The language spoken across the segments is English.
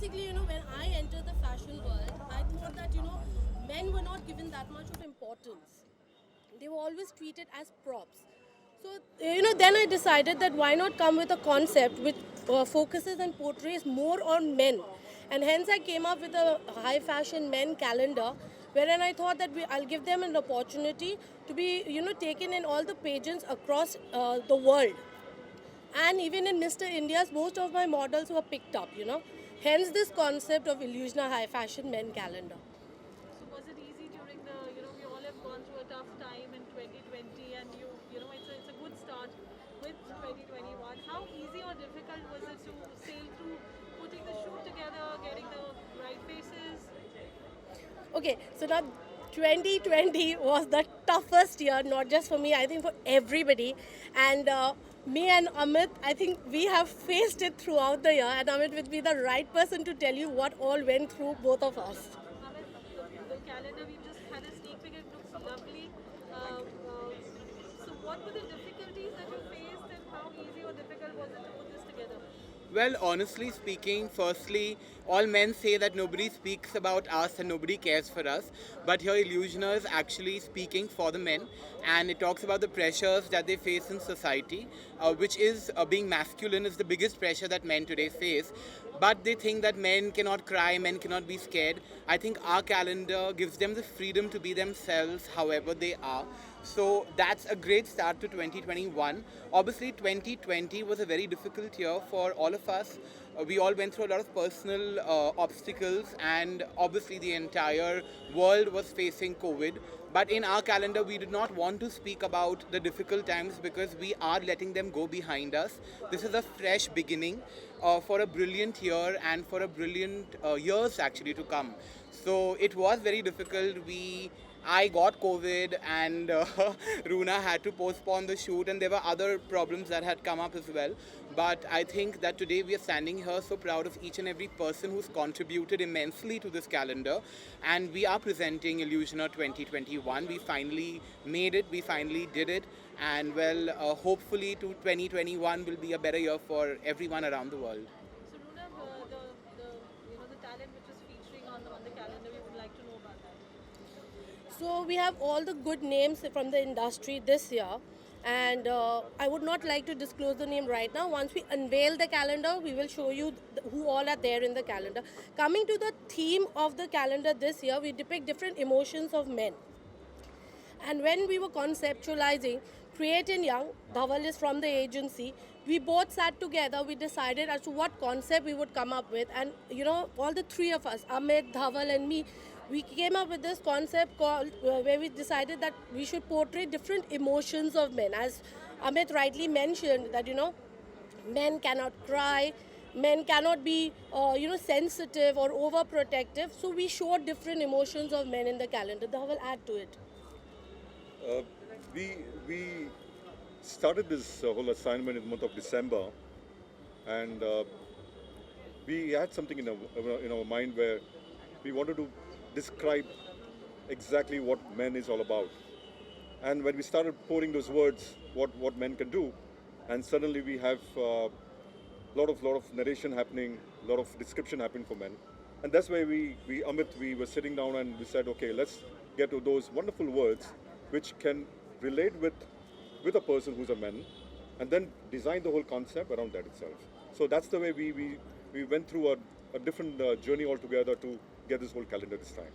basically, when I entered the fashion world, I thought that, men were not given that much of importance. They were always treated as props. So, then I decided that why not come with a concept which focuses and portrays more on men. And hence I came up with a high fashion men calendar, wherein I thought that I'll give them an opportunity to be, taken in all the pageants across the world. And even in Mr. India's, most of my models were picked up. Hence this concept of Illusion High Fashion Men Calendar. So was it easy during the, we all have gone through a tough time in 2020 and it's a good start with 2021. How easy or difficult was it to sail through putting the shoot together, getting the right faces? Okay, so now 2020 was the toughest year, not just for me, I think for everybody. And me and Amit, I think we have faced it throughout the year. And Amit would be the right person to tell you what all went through both of us. Amit, the calendar, we just had a sneak peek, it looks lovely. So what were the difficulties that you faced and how easy or difficult was it to put this together? Well, honestly speaking, firstly, all men say that nobody speaks about us and nobody cares for us. But here, Illusioner is actually speaking for the men, and it talks about the pressures that they face in society, which is being masculine is the biggest pressure that men today face. But they think that men cannot cry, men cannot be scared. I think our calendar gives them the freedom to be themselves however they are. So that's a great start to 2021. Obviously, 2020 was a very difficult year for all of us. We all went through a lot of personal obstacles, and obviously, the entire world was facing COVID. But in our calendar, we did not want to speak about the difficult times because we are letting them go behind us. This is a fresh beginning for a brilliant year and for a brilliant years actually to come. So it was very difficult. I got COVID and Runa had to postpone the shoot, and there were other problems that had come up as well. But I think that today we are standing here so proud of each and every person who's contributed immensely to this calendar. And we are presenting Illusioner 2021. We finally made it, we finally did it. And well, hopefully to 2021 will be a better year for everyone around the world. So Runa, the talent which is featuring on the calendar, we would like to know about that. So we have all the good names from the industry this year. And I would not like to disclose the name right now. Once we unveil the calendar, we will show you who all are there in the calendar. Coming to the theme of the calendar this year, we depict different emotions of men. And when we were conceptualizing, Create and Young, Dhaval is from the agency, we both sat together, we decided as to what concept we would come up with. And, all the three of us, Amit, Dhaval and me, we came up with this concept called, where we decided that we should portray different emotions of men. As Amit rightly mentioned, that, men cannot cry, men cannot be, sensitive or overprotective. So we showed different emotions of men in the calendar. Dhaval, add to it. Uh, we started this whole assignment in the month of December, and we had something in our mind where we wanted to describe exactly what men is all about. And when we started pouring those words, what men can do, and suddenly we have lot of narration happening, lot of description happening for men, and that's why Amit, we were sitting down and we said, okay, let's get to those wonderful words which can relate with a person who's a man, and then design the whole concept around that itself. So that's the way we went through a different journey altogether to get this whole calendar this time.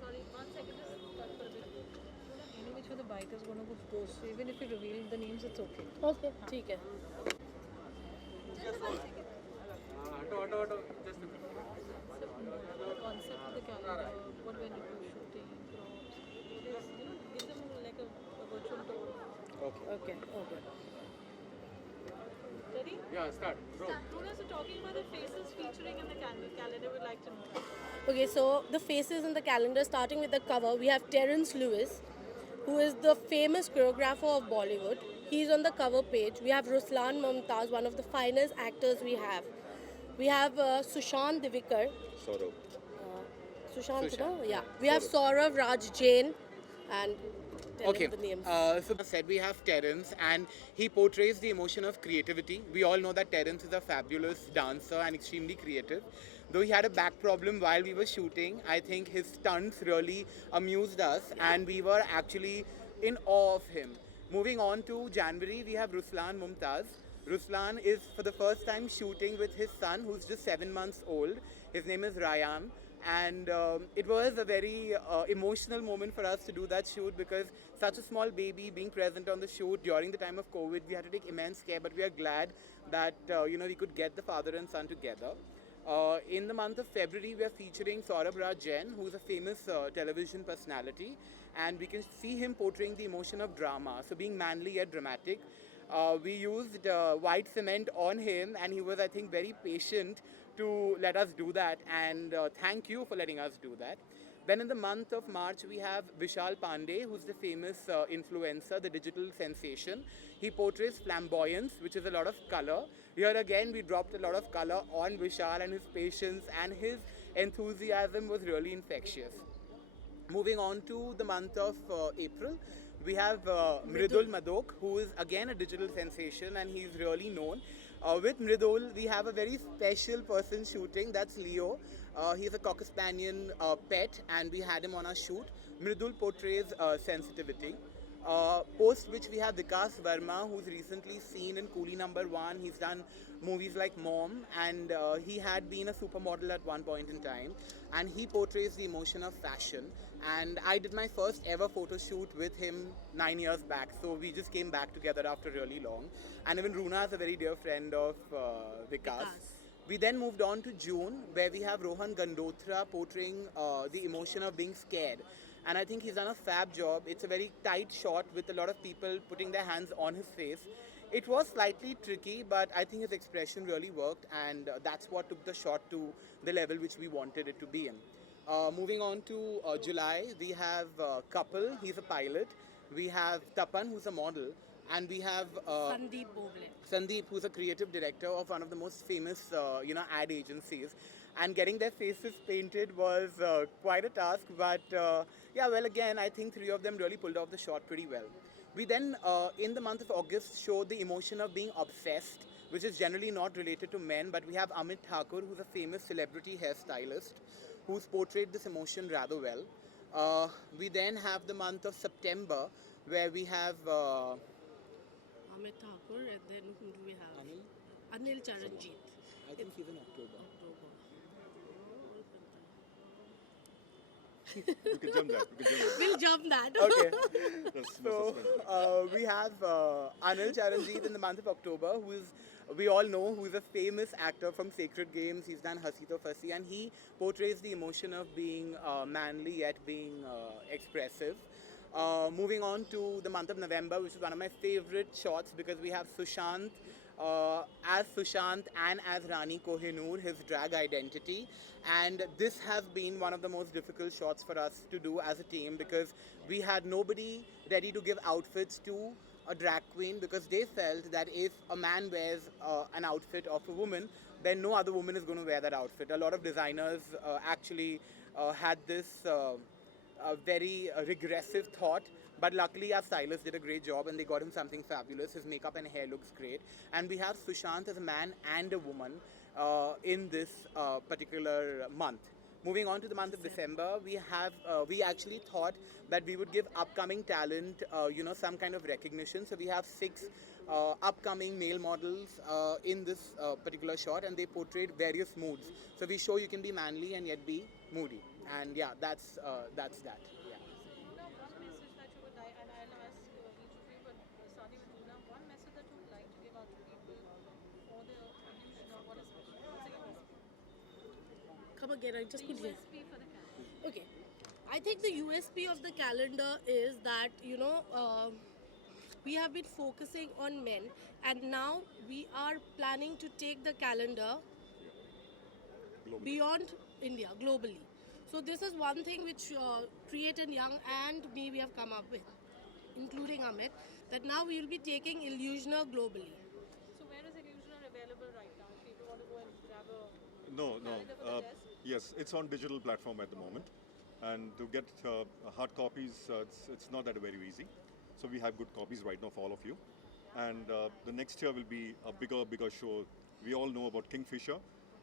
Sorry, 1 second, just cut for a bit. Any which way the bike is going to go post. So even if you reveal the names, it's okay. Okay, ठीक है. Just 1 second. The concept of the calendar, what went into shooting, props, just, give them like a virtual tour. Okay. Ready? Yeah, start. Runa, so talking about the faces featuring in the calendar, we'd like to know that. Okay, so the faces in the calendar, starting with the cover, we have Terence Lewis, who is the famous choreographer of Bollywood. He's on the cover page. We have Ruslan Mumtaz, one of the finest actors we have. We have Sushant Divikar. Sort Sushant, Sushant. no? Yeah. We have Saurav Raj Jain, and telling Okay, the names. so as I said we have Terence, and he portrays the emotion of creativity. We all know that Terence is a fabulous dancer and extremely creative. Though he had a back problem while we were shooting, I think his stunts really amused us, and we were actually in awe of him. Moving on to January, we have Ruslan Mumtaz. Ruslan is for the first time shooting with his son, who's just 7 months old. His name is Ryan, and it was a very emotional moment for us to do that shoot, because such a small baby being present on the shoot during the time of COVID, we had to take immense care, but we are glad that we could get the father and son together. In the month of February, we are featuring Saurabh Raj Jain, who is a famous television personality, and we can see him portraying the emotion of drama, so being manly yet dramatic. We used white cement on him, and he was, I think, very patient to let us do that. And thank you for letting us do that. Then in the month of March, we have Vishal Pandey, who's the famous influencer, the digital sensation. He portrays flamboyance, which is a lot of color. Here again, we dropped a lot of color on Vishal, and his patience and his enthusiasm was really infectious. Moving on to the month of April, we have Mridul Madok, who is again a digital sensation, and he's really known. With Mridul, we have a very special person shooting, that's Leo. He's a Cocker Spaniel pet, and we had him on our shoot. Mridul portrays sensitivity. Post which we have Vikas Verma, who's recently seen in Coolie Number One. He's done movies like Mom, and he had been a supermodel at one point in time. And he portrays the emotion of fashion. And I did my first ever photo shoot with him 9 years back. So we just came back together after really long. And even Runa is a very dear friend of Vikas. We then moved on to June, where we have Rohan Gandotra portraying the emotion of being scared. And I think he's done a fab job. It's a very tight shot with a lot of people putting their hands on his face. It was slightly tricky, but I think his expression really worked, and that's what took the shot to the level which we wanted it to be in. Moving on to July, we have Couple, he's a pilot. We have Tapan, who's a model. And we have Sandeep Bogle. Sandeep, who's a creative director of one of the most famous, ad agencies. And getting their faces painted was quite a task. But well, again, I think three of them really pulled off the shot pretty well. We then, in the month of August, showed the emotion of being obsessed, which is generally not related to men. But we have Amit Thakur, who's a famous celebrity hairstylist, who's portrayed this emotion rather well. We then have the month of September, where we have Amit Thakur, and then who do we have? Anil Charanjit. I think he's in October. You can jump that. You can jump that. We'll jump that. Okay. That's more suspense. So we have Anil Charanjit in the month of October, who is, we all know, who is a famous actor from Sacred Games. He's done Hasi To Fasi, and he portrays the emotion of being manly yet being expressive. Moving on to the month of November, which is one of my favorite shots, because we have Sushant as Sushant and as Rani Kohinoor, his drag identity. And this has been one of the most difficult shots for us to do as a team, because we had nobody ready to give outfits to a drag queen, because they felt that if a man wears an outfit of a woman, then no other woman is going to wear that outfit. A lot of designers actually had this very regressive thought, but luckily our stylist did a great job and they got him something fabulous. His makeup and hair looks great, and we have Sushant as a man and a woman in this particular month. Moving on to the month of December, we actually thought that we would give upcoming talent some kind of recognition. So we have 6 upcoming male models in this particular shot, and they portrayed various moods. So we show you can be manly and yet be moody, and yeah, that's that. Yeah. Runa, one message that you would like, and I'll ask each of you, but starting with Runa, one message that you would like to give out to people for the illusion of what is it? What's your USP? Come again, I just couldn't hear. USP for the calendar. Okay. I think the USP of the calendar is that, we have been focusing on men, and now we are planning to take the calendar Globally. beyond India, globally. So this is one thing which Create and Young and me we have come up with, including Amit, that now we will be taking Illusioner globally. So where is Illusioner available right now? If people want to go and grab a No. calendar for the desk? Yes, it's on digital platform at the moment. And to get hard copies, it's not that very easy. So we have good copies right now for all of you. And the next year will be a bigger show. We all know about Kingfisher.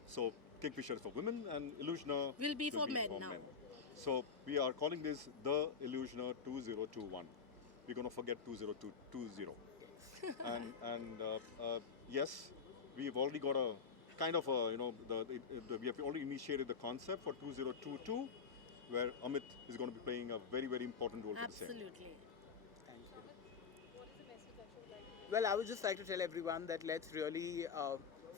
So Kingfisher is for women and Illusioner Will be for men now. So we are calling this the Illusioner 2021. We're going to forget 2020. And yes, we've already got a kind of a, we have already initiated the concept for 2022, where Amit is going to be playing a very, very important role for the same. Absolutely. Thank you. What is the message that you would like to give? Well, I would just like to tell everyone that let's really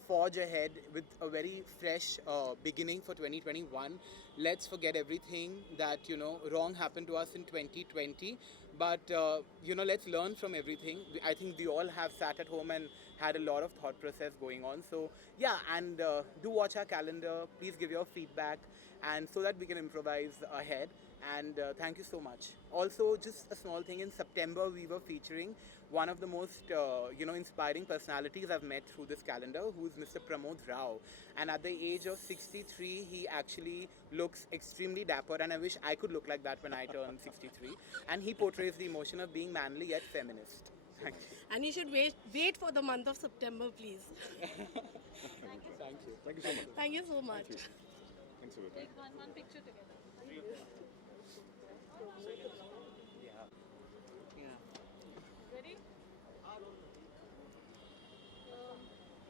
forge ahead with a very fresh beginning for 2021. Let's forget everything that wrong happened to us in 2020, but let's learn from everything. I think we all have sat at home and had a lot of thought process going on. So yeah, and do watch our calendar. Please give your feedback, and so that we can improvise ahead. And thank you so much. Also, just a small thing, in September we were featuring one of the most inspiring personalities I've met through this calendar, who is Mr. Pramod Rao. And at the age of 63, he actually looks extremely dapper, and I wish I could look like that when I turn 63. And he portrays the emotion of being manly yet feminist. Thank you. And you should wait for the month of September, please. Thank you. Thank you so much. Thank you so much. Thanks for your time. Take one picture together. Yeah. Ready?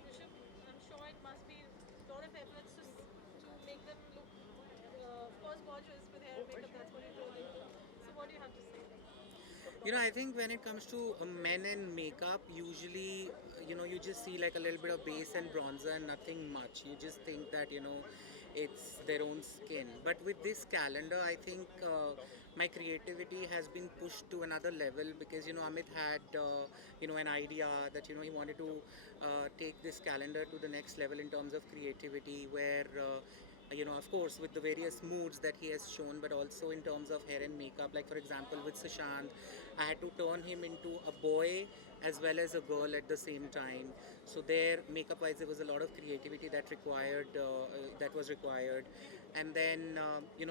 Rishabh, I'm sure it must be a lot of efforts to make them look, of course, gorgeous with hair and makeup. That's what you're doing. So what do you have to say? I think when it comes to men and makeup, usually, you just see like a little bit of base and bronzer and nothing much. You just think that, it's their own skin. But with this calendar, I think my creativity has been pushed to another level because, Amit had, an idea that, he wanted to take this calendar to the next level in terms of creativity where of course, with the various moods that he has shown, but also in terms of hair and makeup. Like, for example, with Sushant, I had to turn him into a boy as well as a girl at the same time. So there, makeup-wise, there was a lot of creativity that was required. And then,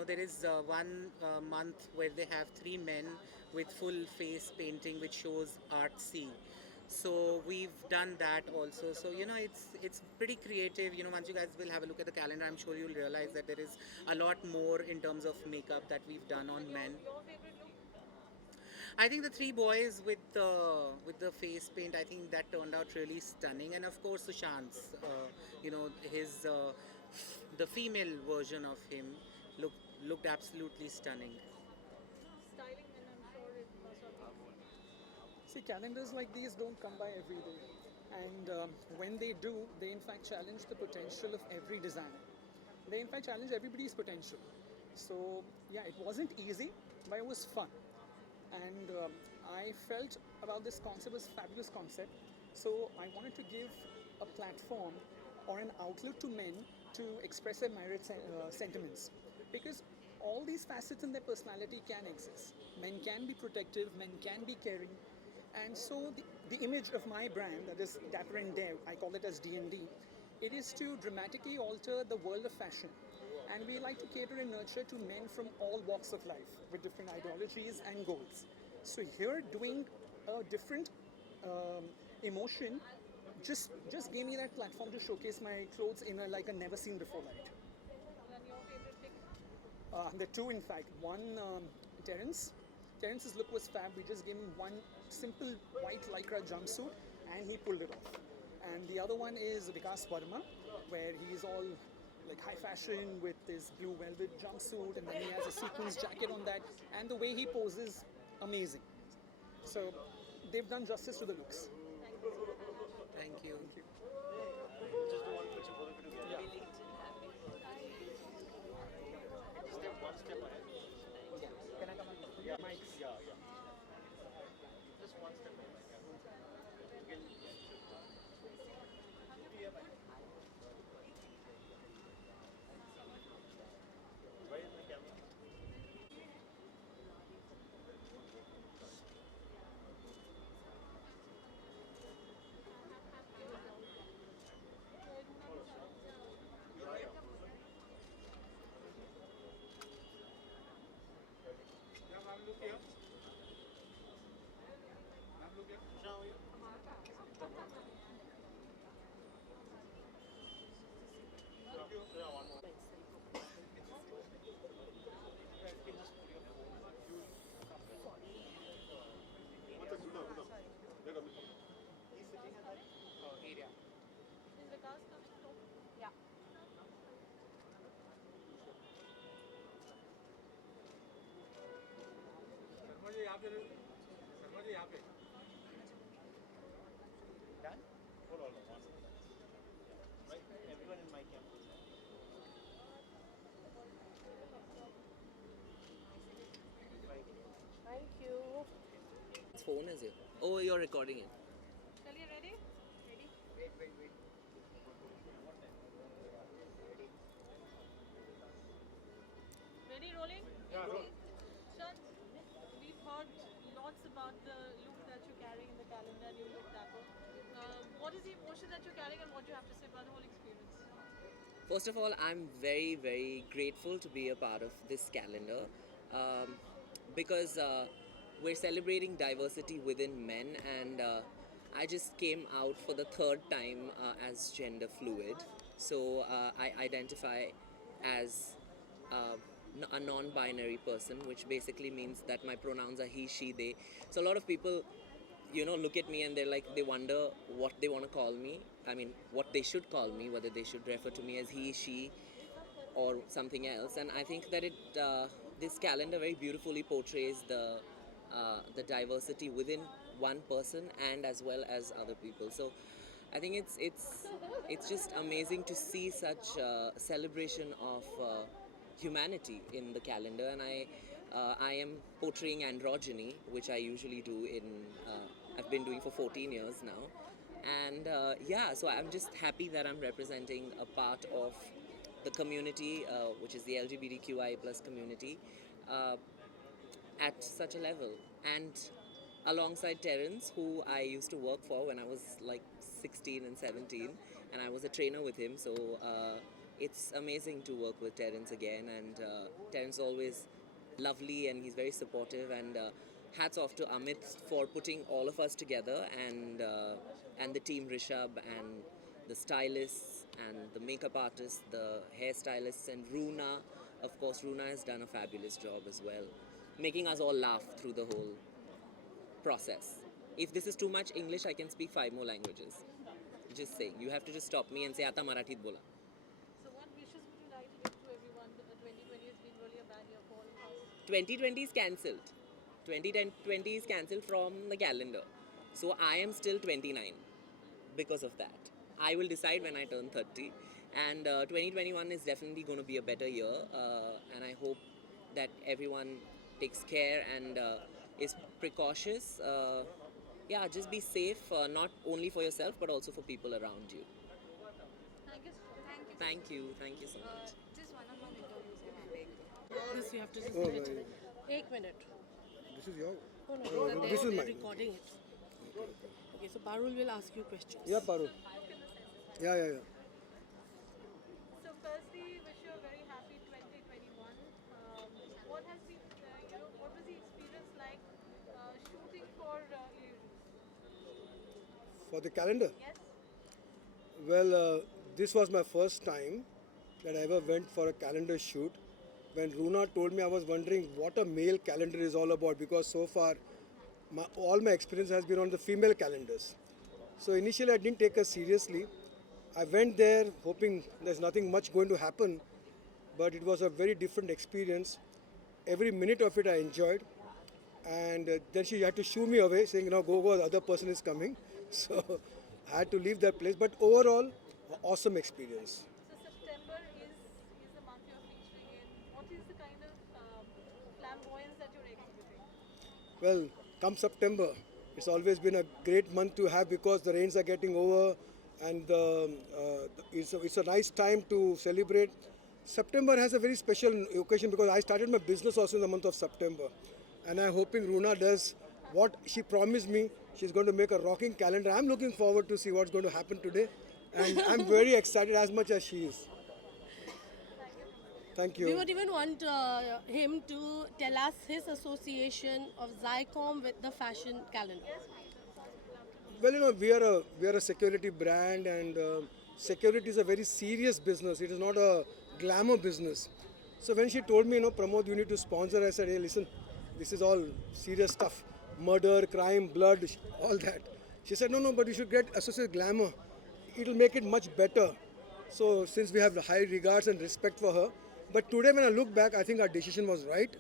there is one month where they have 3 men with full face painting, which shows artsy. So we've done that also. So it's pretty creative. Once you guys will have a look at the calendar, I'm sure you'll realize that there is a lot more in terms of makeup that we've done on men. Your favorite look? I think the 3 boys with the face paint, I think that turned out really stunning. And of course Sushant's, his the female version of him looked absolutely stunning. Styling, and I'm sure it must have been. See, calendars like these don't come by every day. And when they do, they in fact challenge the potential of every designer. They in fact challenge everybody's potential. So, yeah, it wasn't easy, but it was fun. And I felt about this concept was a fabulous concept. So I wanted to give a platform or an outlet to men to express their myriad sentiments. Because all these facets in their personality can exist. Men can be protective, men can be caring. And so the image of my brand, that is Dapper and Dare, I call it as D&D, it is to dramatically alter the world of fashion. And we like to cater and nurture to men from all walks of life with different ideologies and goals. So here, doing a different emotion just gave me that platform to showcase my clothes in a never seen before light. And your favorite pick? There are 2 in fact. One, Terence. Terence's look was fab. We just gave him one simple white lycra jumpsuit and he pulled it off. And the other one is Vikas Verma, where he's all like high fashion with this blue velvet jumpsuit and then he has a sequins jacket on that, and the way he poses, amazing. So they've done justice to the looks. Thank you. Thank you. His phone is here. Oh, you're recording it. Shall you ready? Ready, rolling? Yeah, roll. Sean, we've heard lots about the look that you're carrying in the calendar. You look dapper. What is the emotion that you're carrying, and what do you have to say about the whole experience? First of all, I'm very, very grateful to be a part of this calendar because we're celebrating diversity within men, and I just came out for the third time as gender fluid. So I identify as a non-binary person, which basically means that my pronouns are he, she, they. So a lot of people, look at me and they wonder what they want to call me. I mean, what they should call me, whether they should refer to me as he, she, or something else. And I think that this calendar very beautifully portrays the diversity within one person and as well as other people. So I think it's just amazing to see such celebration of humanity in the calendar, and I am portraying androgyny, which I usually do I've been doing for 14 years now, and so I'm just happy that I'm representing a part of the community, which is the LGBTQI plus community, at such a level, and alongside Terence, who I used to work for when I was like 16 and 17, and I was a trainer with him. So it's amazing to work with Terence again, and Terence is always lovely and he's very supportive. And hats off to Amit for putting all of us together, and the team Rishabh and the stylists and the makeup artists, the hairstylists, and Runa. Of course, Runa has done a fabulous job as well, making us all laugh through the whole process. If this is too much English, I can speak 5 more languages. Just saying. You have to just stop me and say, Ata Marathit bola. So, what wishes would you like to give to everyone? 2020 has been really a bad year for all of us. 2020 is cancelled. 2020 is cancelled from the calendar. So I am still 29 because of that. I will decide when I turn 30. And 2021 is definitely going to be a better year. And I hope that everyone takes care and is precautious. Just be safe, not only for yourself but also for people around you. Thank you. Thank you so much. Just one on one interviews can I take? This you have to just Oh, give it. right. 1 minute. This is your. No, no, Oh, no, this is they're mine. recording it. Okay, so Parul will ask you questions. Yeah, Parul. Yeah. So, firstly, wish you a very happy 2021. What has been, what was the experience like shooting for Illusions? For the calendar. Yes. Well, this was my first time that I ever went for a calendar shoot. When Runa told me, I was wondering what a male calendar is all about, because so far all my experience has been on the female calendars. So initially I didn't take her seriously. I went there hoping there's nothing much going to happen, but it was a very different experience. Every minute of it I enjoyed, and then she had to shoo me away, saying, go, the other person is coming. So I had to leave that place, but overall, awesome experience. So, September is the month you're featuring in. What is the kind of flamboyance that you're exhibiting? Well, come September, it's always been a great month to have because the rains are getting over, and it's a nice time to celebrate. September has a very special occasion because I started my business also in the month of September, and I'm hoping Runa does what she promised me. She's going to make a rocking calendar. I'm looking forward to see what's going to happen today, and I'm very excited as much as she is. Thank you. We would even want him to tell us his association of Zycom with the fashion calendar. Well, we are a security brand, and security is a very serious business. It is not a glamour business. So when she told me, Pramod, you need to sponsor, I said, hey, listen, this is all serious stuff. Murder, crime, blood, all that. She said, no, but you should get associated glamour. It'll make it much better. So since we have high regards and respect for her, but today when I look back, I think our decision was right.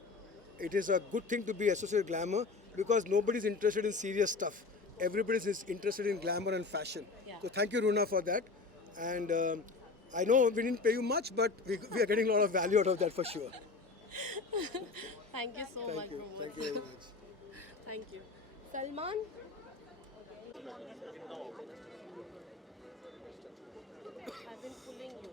It is a good thing to be associated glamour. because nobody's interested in serious stuff. Everybody's interested in glamour and fashion. Yeah. So thank you, Runa, for that. And I know we didn't pay you much, but we are getting a lot of value out of that for sure. Thank you so much, Thank you. Pramod. Thank you very much. Thank you. Salman? I've been pulling you.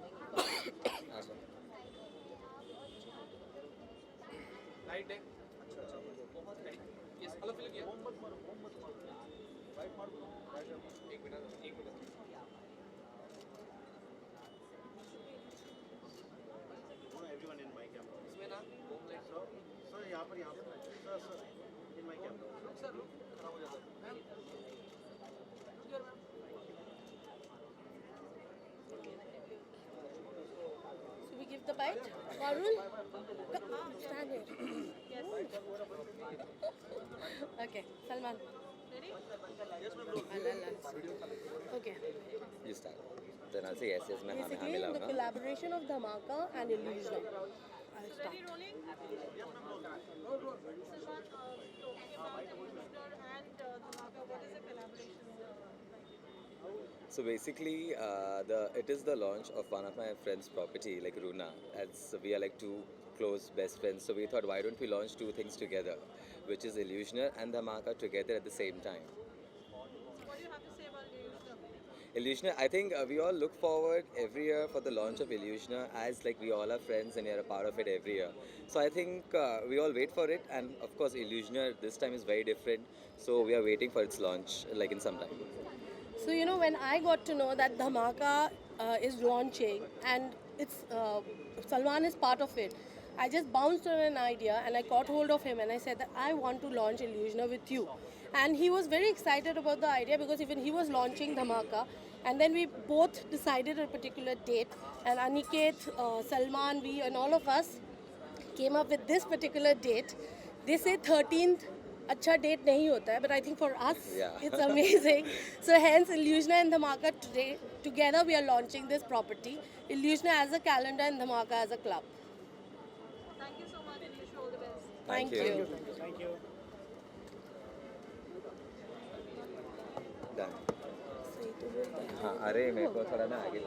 So we give the bite. Varun? Stand here. Okay, Salman. Ready? Okay. You start. Then I'll say yes, yes, मैं हाँ में Basically, the मिलाऊंगा. collaboration of Dhamaka and Illusion. I'll start. Ready, rolling? Salman, talking about Illusioner and Dhamaka, what is the collaboration like? So basically, it is the launch of one of my friends' property, like Runa. As we are like two close best friends, so we thought, why don't we launch two things together, which is Illusioner and Dhamaka together at the same time. What do you have to say about Illusioner? Illusioner, I think we all look forward every year for the launch of Illusioner, as like we all are friends and we are a part of it every year. So I think we all wait for it, and of course Illusioner this time is very different. So we are waiting for its launch, like in some time. So, you know, when I got to know that Dhamaka is launching and it's Salman is part of it, I just bounced on an idea and I caught hold of him and I said that I want to launch Illusioner with you. And he was very excited about the idea because even he was launching Dhamaka. And then we both decided a particular date. And Aniket, Salman, we and all of us came up with this particular date. They say 13th अच्छा date नहीं होता है, but I think for us Yeah. it's amazing. So hence Illusioner and Dhamaka today together we are launching this property. Illusioner as a calendar and Dhamaka as a club. Thank you so much and wish you all the best. Thank you. you. Done. हाँ, अरे मेरे को थोड़ा ना आगे